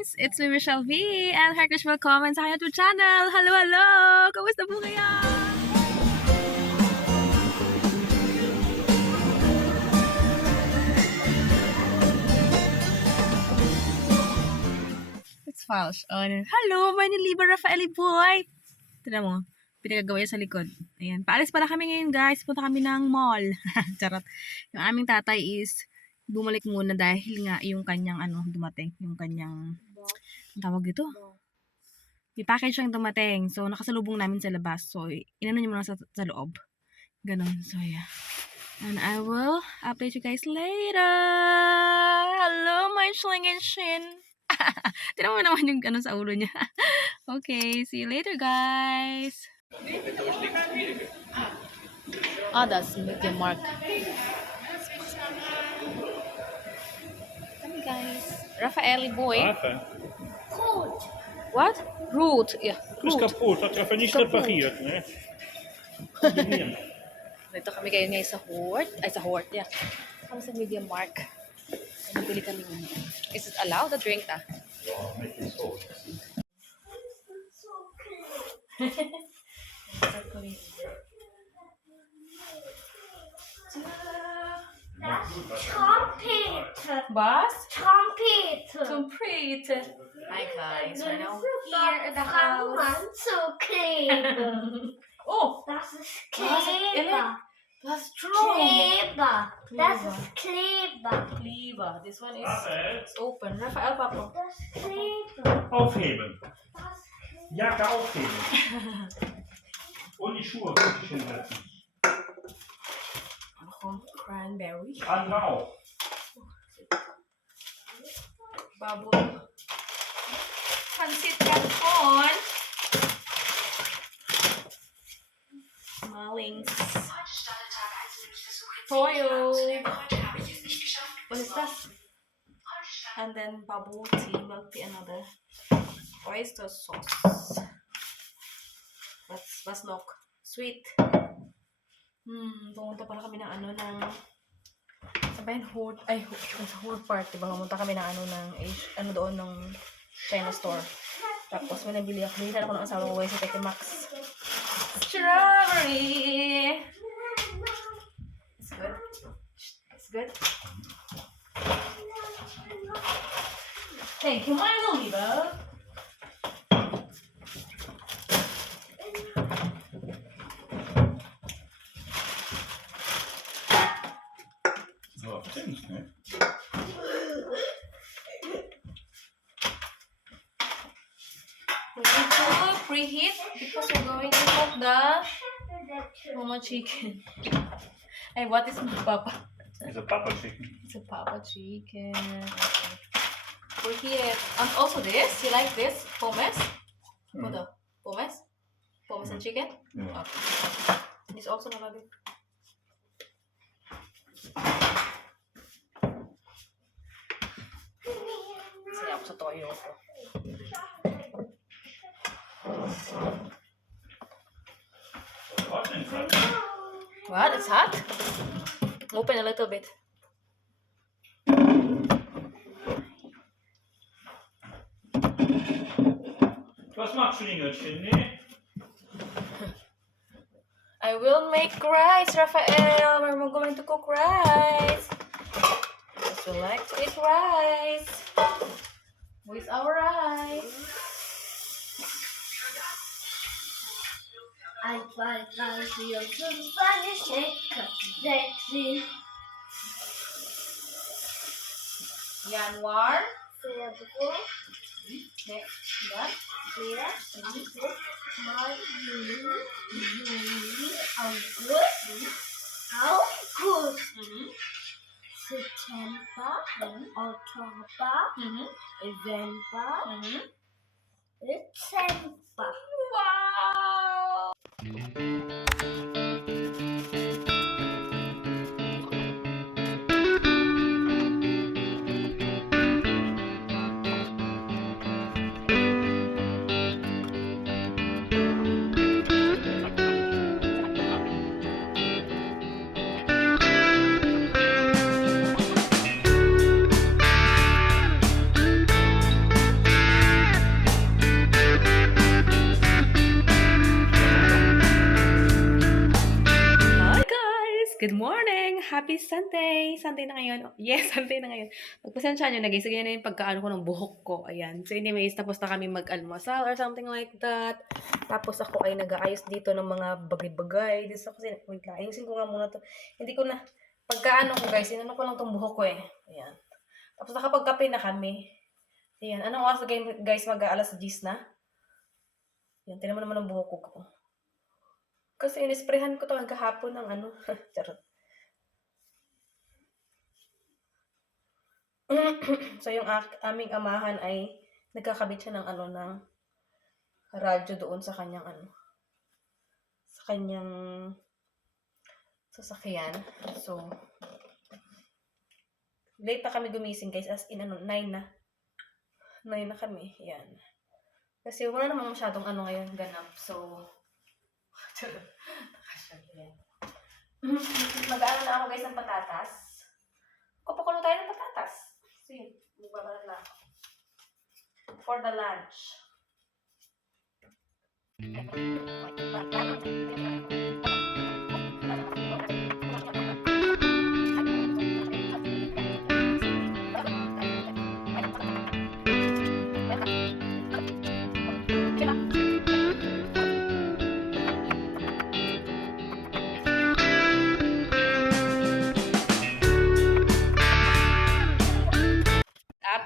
guys! It's me, Michelle V. And heartily welcome sa aking YouTube channel. Hello, hello! Kamusta po kayo? It's false. Hello, my niliba Rafaeli boy! Tignan mo, pinagagawa sa likod. Ayan, paalis pala kami ngayon guys. Punta kami ng mall. Charot. Yung aming tatay is bumalik muna dahil nga yung kanyang dumating. Yung kanyang, ang tawag dito? May package siyang dumating. So, nakasalubong namin sa labas. So, inano niyo muna sa loob. Ganon. So, yeah. And I will update you guys later. Hello, my shling and shin. Tinan mo naman yung sa ulo niya. Okay, see you later, guys. That's Medium Mark. Come guys. Rafaeli boy. Goed. What? Root. Yeah. Dus Root. kapot, dat even niet gerepareerd. Nee. Dito kami kayo ngayon sa Hort. Ay, sa Hort. Yeah. Kami sa Medium Mark. Nabili kami ngayon. Is it allowed to drink ta? Ja, met je soort. Trompeter. Bas? Trompeter. Trompeter. Hi guys, we're now here at the Fangen house. an zu kleben. Oh, Das ist Was? Kleber. that's strong. Kleber. Das Kleber. ist Kleber. Kleber. This one is Rafael, it's open. Rafael, Papa. Das ist Kleber. aufheben. Das ist Kleber. Jacke aufheben. Und die Schuhe richtig hinsetzen. Cranberry. Andere auch. Bubble. Pansit canton. Malings. Toyo. What is that? And then bubble tea, milk tea, another oyster sauce. That's basnok. Sweet. Pumunta pala kami ng sabayan Hort, Hort Park, diba? Pumunta kami ng doon ng China store. Tapos may nabili ako. Binili ako ng asawa ko sa Tete Max. Strawberry! It's good. It's good. Thank you, my Oliver. So, stimmt, ne? We need to preheat because we're going to cook the mama chicken. Hey, what is Papa? Is a papa chicken. It's a Papa chicken. Okay. Preheat it. And also this. You like this? Pommes? What the? Pommes? Pommes and chicken? Ja. Okay. This also not bit. Saya ako sa toyo ko. Hot in front. What? It's hot? Open a little bit. Was machst du, Engelchen? Nee? I will make rice, Rafael. We're going to cook rice. Because we like to eat rice. With our rice. 1, 2, 3, 4, 5, 6, 7, Januar. Februar, Next. That. März, April, Mai, Juni, August, September, Oktober, November, Dezember. Wow! Good morning! Happy Sunday! Sunday na ngayon. Yes, Sunday na ngayon. Magpasensya nyo na guys. Ganyan na yung pagkaano ko ng buhok ko. Ayan. So anyways, tapos na kami mag-almusal or something like that. Tapos ako ay nag-aayos dito ng mga bagay-bagay. Dito ako wait lang. Ayusin ko nga muna to. Hindi ko na, pagkaano ko guys, inano ko lang tong buhok ko eh. Ayan. Tapos nakapagkape na kami. Ayan. Anong oras guys? Mag-aalas 10 na? Ayan. Tinan mo naman ang buhok ko. Kasi inisprehan ko to kahapon ng ano. Charot. So yung aming amahan ay nagkakabit siya ng ano ng radyo doon sa kanyang ano. Sa kanyang sasakyan. So late na kami gumising guys. As in ano, 9 na. 9 na kami. Yan. Kasi wala namang masyadong ano ngayon ganap. So mag-ano na ako guys ng patatas. Papakulo tayo ng patatas. So yun, magbabalat na ako. For the lunch.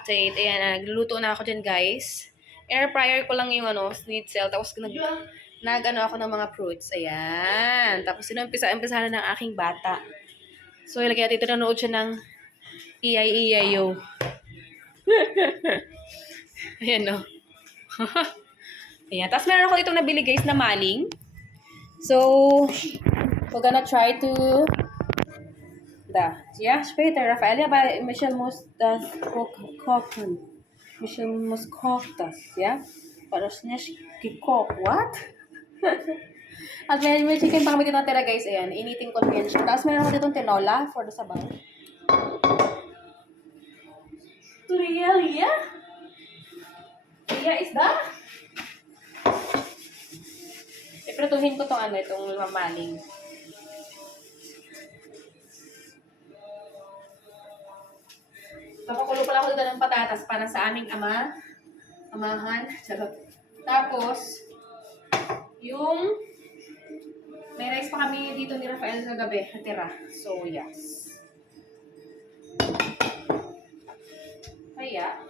Update. Ayan, nagluluto na ako dyan, guys. Air fryer ko lang yung ano, schnitzel. Tapos nag-ano ako ng mga fruits. Ayan. Tapos umpisahan na ng aking bata. So, ilagay natin ito, nanood siya ng EI-EIO. Ayan, no? Ayan. Tapos meron ako itong nabili, guys, na maling. So, we're gonna try to ja, später, Raphael, ja, weil Michel muss das kochen. Michel muss kochen das, ja? War das nicht gekocht? What? At may chicken pa kami dito natira, guys. Ayan, initin ko lang yan siya. Tapos meron ako ditong tinola for the sabaw. Turiel, yeah? Yeah, is that? Ipratuhin ko tong ano, itong mamaling. Napakulo pala ako dito ng patatas para sa aming amahan. Tapos, yung may rice pa kami dito ni Rafael sa gabi, natira. So, yes. Kaya,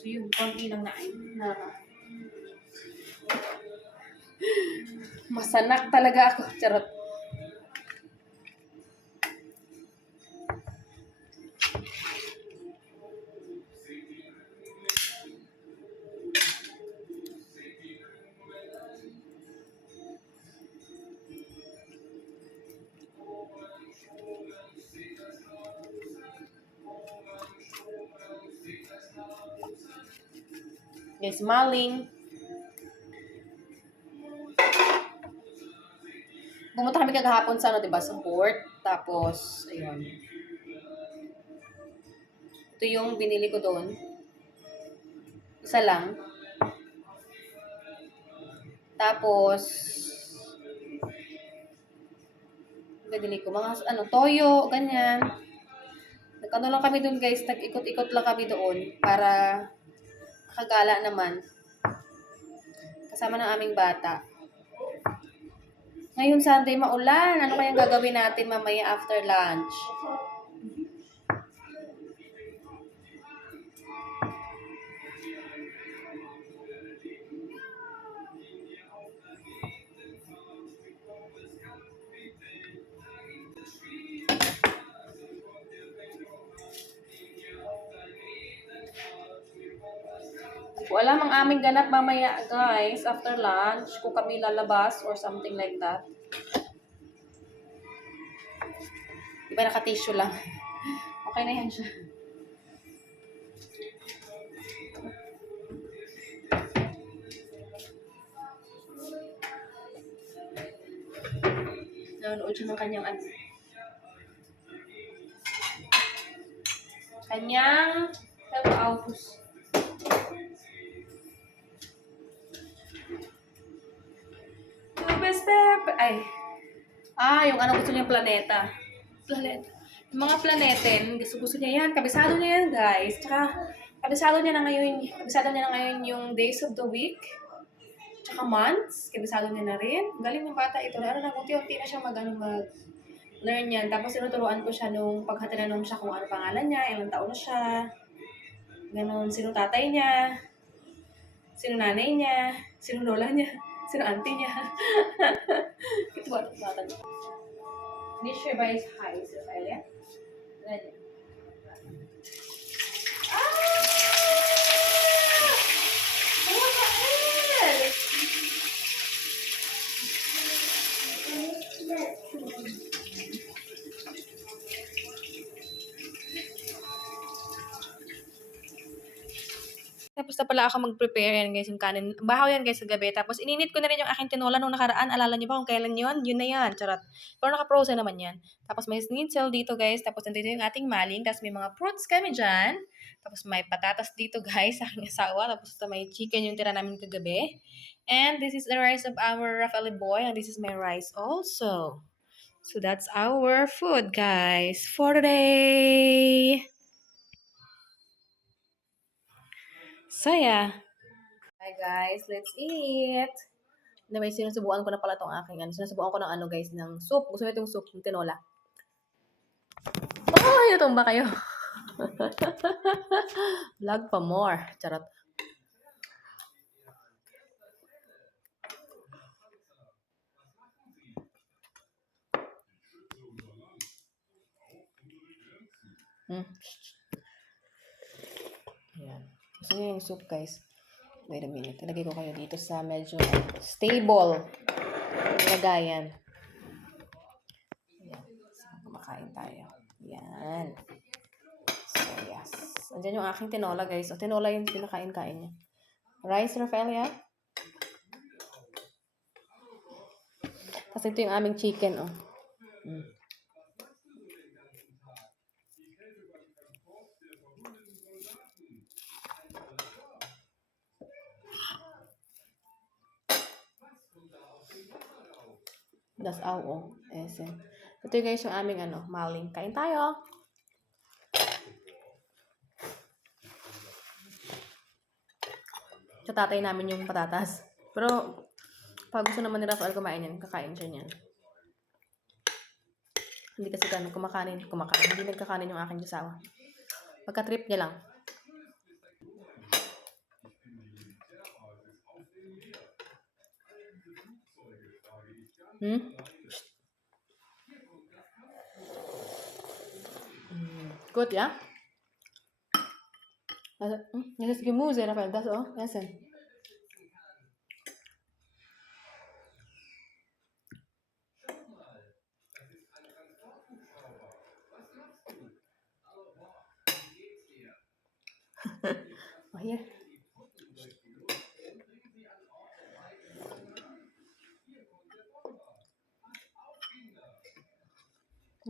so yun, konti lang na masanak talaga ako. Charot. Guys, maling. Pumunta kami kagahapon sa ano, diba? Sa port. Tapos, ayun. Ito yung binili ko doon. Isa lang. Tapos, binili ko mga ano, toyo, ganyan. Nagkano lang kami doon, guys. Nag-ikot-ikot lang kami doon para nakagala naman. Kasama ng aming bata. Ngayon Sunday, maulan. Ano kayang gagawin natin mamaya after lunch? Hindi ko alam ang aming ganap mamaya, guys, after lunch, kung kami lalabas or something like that. Diba naka-tissue lang? Okay na yan siya. Nanonood nanonood siya ng kanyang kanyang August. Yung gusto niya planeta. Yung mga planeten, gusto niya yan. Kabisado niya yan, guys. Tsaka, kabisado niya na ngayon yung days of the week. Tsaka months. Kabisado niya na rin. Galing ng bata ito. Unti-unti na siya mag-learn yan. Tapos, tinuturuan ko siya nung paghatinanong siya kung ano pangalan niya, ilang taon na siya. Ganon, sino tatay niya, sino nanay niya, sino lola niya, sino auntie niya. Ito ba? This year by his highs, Ophelia. Ganyan. What the hell? Tapos na pala ako mag-prepare yan guys, yung kanin. Bahaw yan guys sa gabi. Tapos ininit ko na rin yung aking tinola nung nakaraan. Alala niyo ba kung kailan yun? Yun na yan. Charot. Pero naka-frozen naman yan. Tapos may schnitzel dito guys. Tapos nandito yung ating maling. Tapos may mga fruits kami dyan. Tapos may patatas dito guys sa aking asawa. Tapos may chicken yung tira namin kagabi. And this is the rice of our Rafaeli boy. And this is my rice also. So that's our food guys for today. So yeah. Hi guys, let's eat. Anyway, sinusubukan ko na pala itong aking sinusubukan ko ng guys, ng soup. Gusto nyo itong soup, ng tinola. Oh, natumba kayo. Vlog pa more. Charot. Ayan. Gusto nyo yung soup guys. Wait a minute. Ilagay ko kayo dito sa medyo stable lagayan. Ayan. So, kumakain tayo. Ayan. So, yes. Andiyan yung aking tinola, guys. O, tinola yung pinakain-kain niya. Rice, Rafaelia. Tapos ito yung aming chicken, oh. Das auch, oh. Essen. Ito guys yung aming maling. Kain tayo. Sa tatay namin yung patatas. Pero, pag gusto naman ni Rafael kumain yan, kakain siya niyan. Hindi kasi kumakain. Hindi nagkakanin yung aking asawa. Pagka-trip niya lang. Gut, ja? Also, das ist Gemüse, Rafael. Das auch essen. Oh, hier.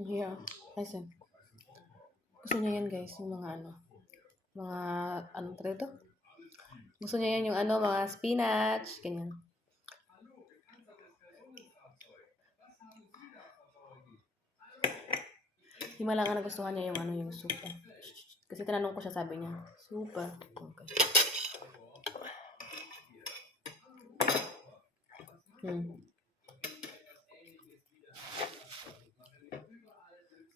Here, essen. Gusto niya yan guys, yung mga anong tawag ito? Gusto niya yan yung mga spinach, ganyan. Himala nga nagustuhan niya yung soup. Kasi tinanong ko siya, sabi niya, soup. Okay.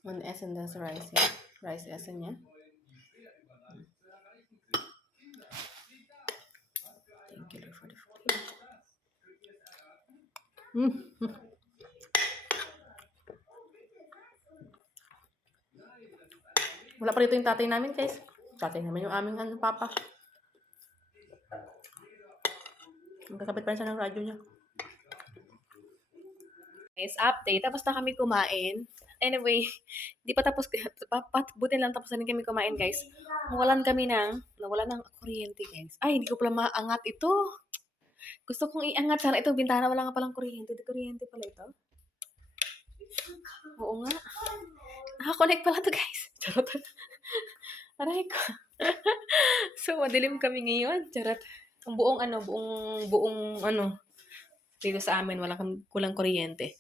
Und essen das Rice, ja. Rice essen, ja. Thank you for the food. Wala pa rito yung tatay namin, guys. Tatay namin yung aming papa. Magkakapit pa rin siya ng radyo niya. Guys, update. Tapos na kami kumain. Anyway, di pa tapos. Buti lang tapos na rin kami kumain, guys. Nawalan ng kuryente, guys. Ay, hindi ko pala maangat ito. Gusto kong iangat. Sana ito, bintana. Wala nga palang kuryente. Di kuryente pala ito. Oo nga. Nakakonect pala to guys. Charot. Aray ko. So, madilim kami ngayon. Charot. Ang buong dito sa amin, kulang kuryente.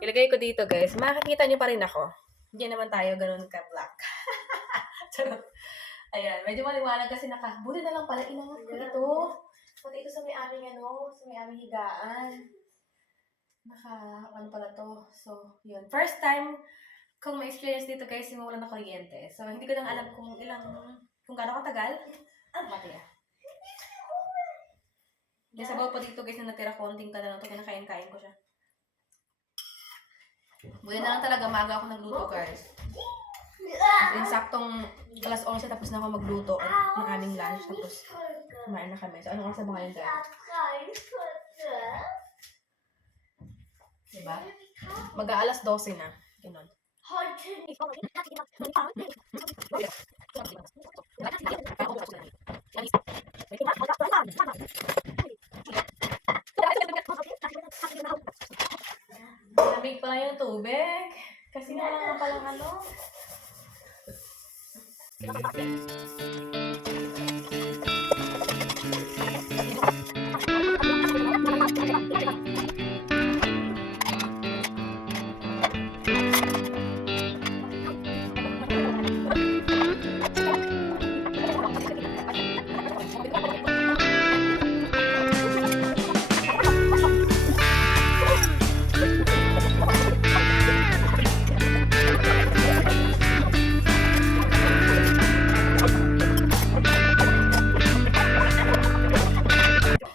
Ilagay ko dito guys. Makikita nyo pa rin ako. Hindi naman tayo ganun ka-black. Charot. Ayan, medyo maliwanag kasi buti na lang pala, inangat ko ito. Pati ito sa may aming higaan. Pala to. So, yun. First time kung ma-experience dito guys, yung wala na kuryente. So, hindi ko lang alam kung gaano katagal. Mati ah. Yung sabaw pa dito guys na natira konting ka na lang ito, kinakain-kain ko siya. Buti na lang talaga, maaga ako nagluto guys. Yung saktong alas 11 tapos na ako magluto ng aming lunch. Tapos kumain na kami. So, anong oras na ba ngayon guys? Diba? Mag-aalas 12 na. Ganun. Lamig pa yung tubig. Kasi nga lang palang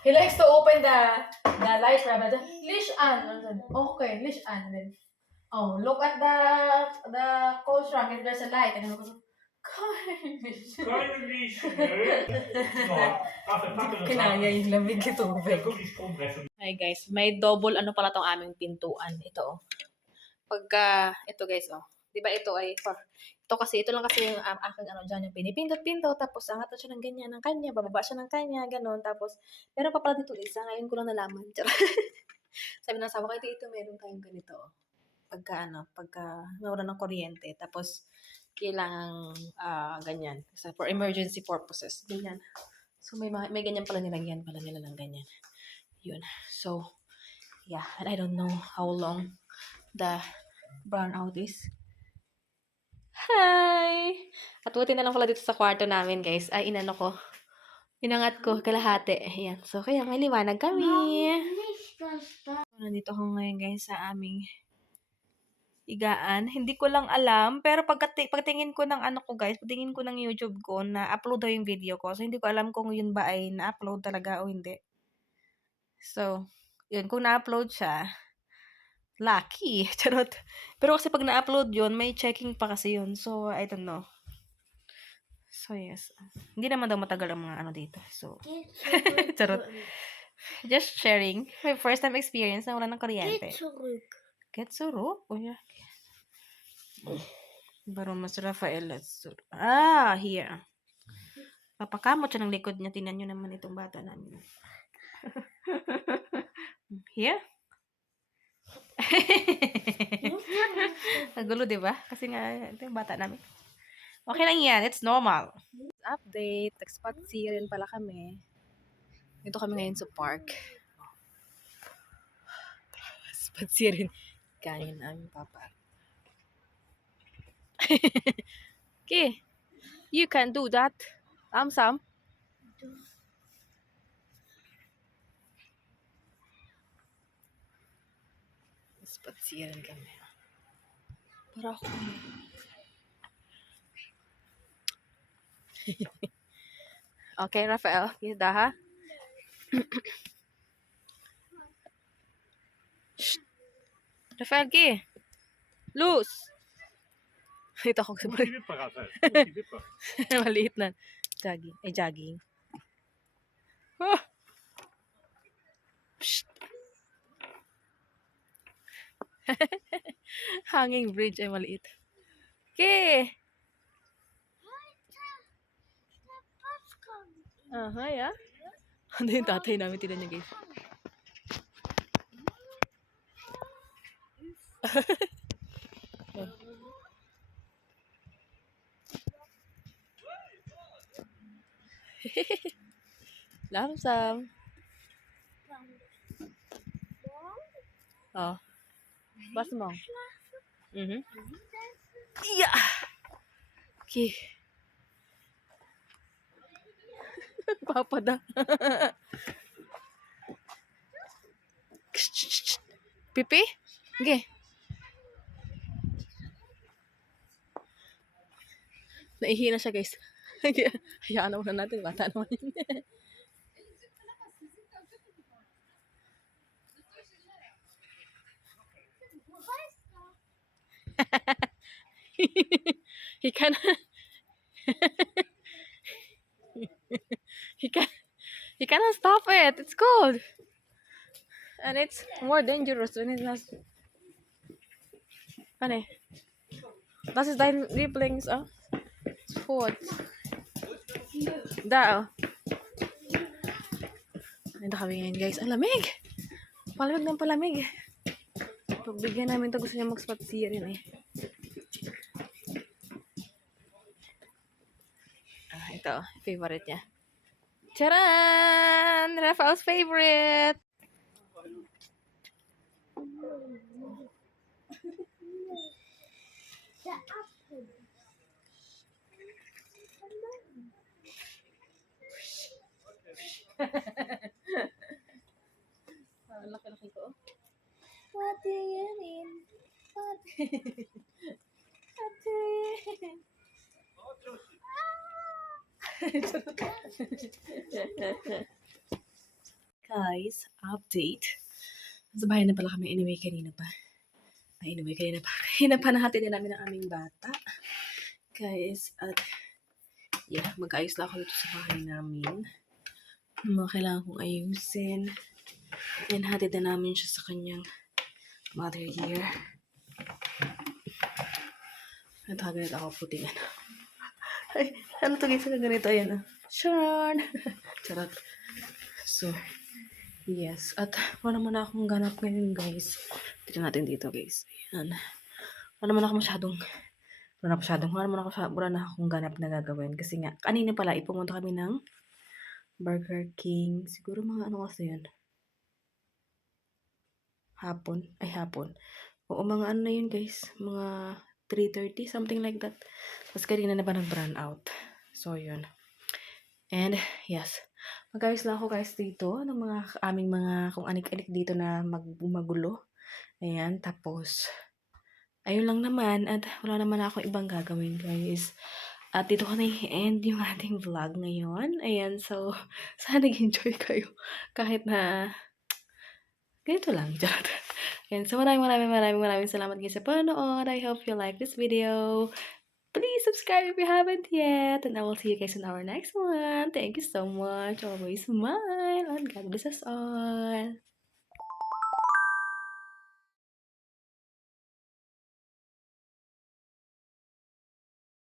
He likes to open the light, right? Lish on. Okay, lish on. Then, oh, look at the cold trunk. If there's a light, and I'm going, Keine Licht. No, Kinaya yung lamig yung tubig. Guck, die Strombremse. Hi guys, may double pala tong aming pintuan. Ito oh. Ito guys oh. 'Di ba ito ito lang kasi yung aking diyan yung pinipindot-pindot tapos angat siya ng ganyan ng kanya, bababa siya ng kanya, ganun. Tapos meron pa pala dito isa, ngayon ko lang nalaman. Sabi ng asawa ko, ito meron tayong ganito. Pagka nawala ng kuryente, tapos kailangang ganyan. So, for emergency purposes. Ganyan. So, may ganyan pala nilagyan pala nila ng ganyan. Yun. So, yeah. And I don't know how long the brownout is. Hi! At buti na lang pala dito sa kwarto namin, guys. Inangat ko kalahati. Ayan. So, kaya may liwanag kami. Nandito ako ngayon, guys, sa aming higaan. Hindi ko lang alam, pero pagtingin ko ng pagtingin ko ng YouTube ko, na-upload daw yung video ko. So, hindi ko alam kung yun ba ay na-upload talaga o hindi. So, yun, kung na-upload siya, lucky. Charot. Pero kasi pag na-upload yun, may checking pa kasi yun. So, I don't know. So, yes. Hindi naman daw matagal ang mga dito. So, charot. Just sharing. My first time experience na wala ng kuryente. Get zurück. Oh, yeah. Baron Mas Rafael. Here. Papakamot siya ng likod niya. Tingnan nyo naman itong bata namin. Here? Nagulo, diba? Kasi nga, ito yung bata namin. Okay lang yan. It's normal. Update. Nagspatsi rin pala kami. Dito kami ngayon sa park. Spatsi rin. Kain namin papa. Okay. You can do that. Sam. Spazieren kami. Para ako. Okay, Rafael. Kita ha? Rafael, ki. Loose. Ito ako sa Die Wipper hat er. Die Wipper. maliit na. Jogging. Oh. Hanging bridge ay maliit. Okay. Ya. Ano yung tatay namin? Tignan niyo guys. Lamsam. Oh, was mo? Mhm. Yeah. Okay. Papada. Pipi? Okay. Naihi na siya, guys. Hayaan na muna natin. Bata naman yun. He can he can he cannot stop it. It's cold. And it's more dangerous when it's not. Ano eh? Das ist dein Lieblings Food. Da oh. Ito kami ngayon, guys. Ang lamig! Palamig ng palamig. Pagbigyan namin to, gusto niya mag-spot siya rin eh. Ito, favorite niya. Charan! Rafael's favorite! The apple. Laki-laki ko. What do you mean? What? What do you mean? Guys, update. Sa bahay na pala kami anyway kanina pa. Kanina pa nahatid din namin ang aming bata. Guys, at yeah, mag-ayos lang ako dito sa bahay namin. Mga kailangan kong ayusin. Yan, hatid na namin siya sa kanyang mother year. At ganito ako putingan. Ay, ano to guys? Ganito, ayan. Sure. Charot. So, yes. At wala naman akong ganap ngayon, guys. Tignan natin dito, guys. Ayan. Wala naman akong ganap na gagawin. Kasi nga, kanina pala, ipumunta kami ng Burger King. Siguro mga ano kasi yan. Hapon. Oo, mga ano na yun, guys. Mga 3:30, something like that. Tapos kanina na ba nag-run out. So, yun. And, yes. Mag-ayos lang ako, guys, dito ng mga aming mga kung anik-anik dito na magulo. Ayan. Tapos, ayun lang naman. At wala naman ako ibang gagawin, guys. At dito ko na i-end yung ating vlog ngayon. Ayan. So, sana nag-enjoy kayo. Kahit na ganito lang. And so maraming salamat guys sa panonood. I hope you like this video. Please subscribe if you haven't yet. And I will see you guys in our next one. Thank you so much. Always smile. And God bless us all.